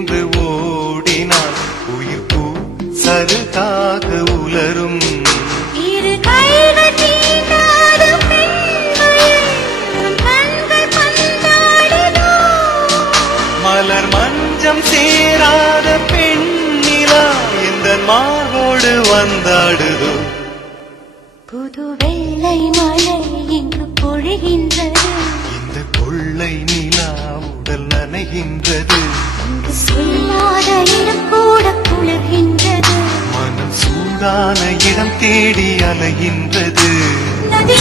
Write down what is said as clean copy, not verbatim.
என்று ஓடினான் உயிர் பூ சருகாக உலரும் இரு கைகள் தீண்டாத பெண்கள் கண்கள் பந்தாடுதோ மலர் மஞ்சம் சேராத பெண்ணிலா இந்த மார்போடு வந்தாடுதோ புது வெள்ளை மழை இங்கு பொழிகின்றது இந்த கொள்ளை நிலா உடல் நனைகின்றது இங்கு சொல்லாத இடம் கூட குளிர்கின்றது மனம் சூடான இடம் தேடி அலைகின்றது நதி